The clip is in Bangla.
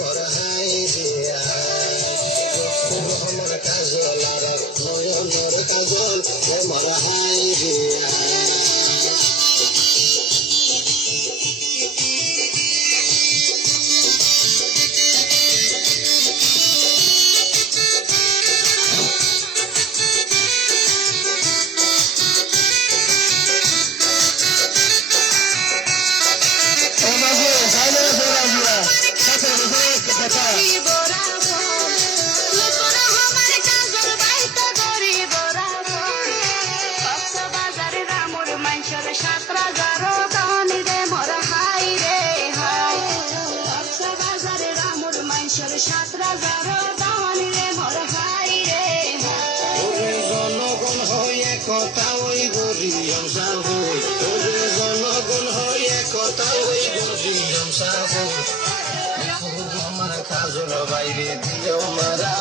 মোর হাই দিয়া আমার কাজল আর নয়নের কাজল মোর হাই দিয়া কথা ওই গরিয়ম সাহু জনগণ হয়ে কথা ওই গরিয়ম সাহু আমার কাজল বাইরে দিও মারা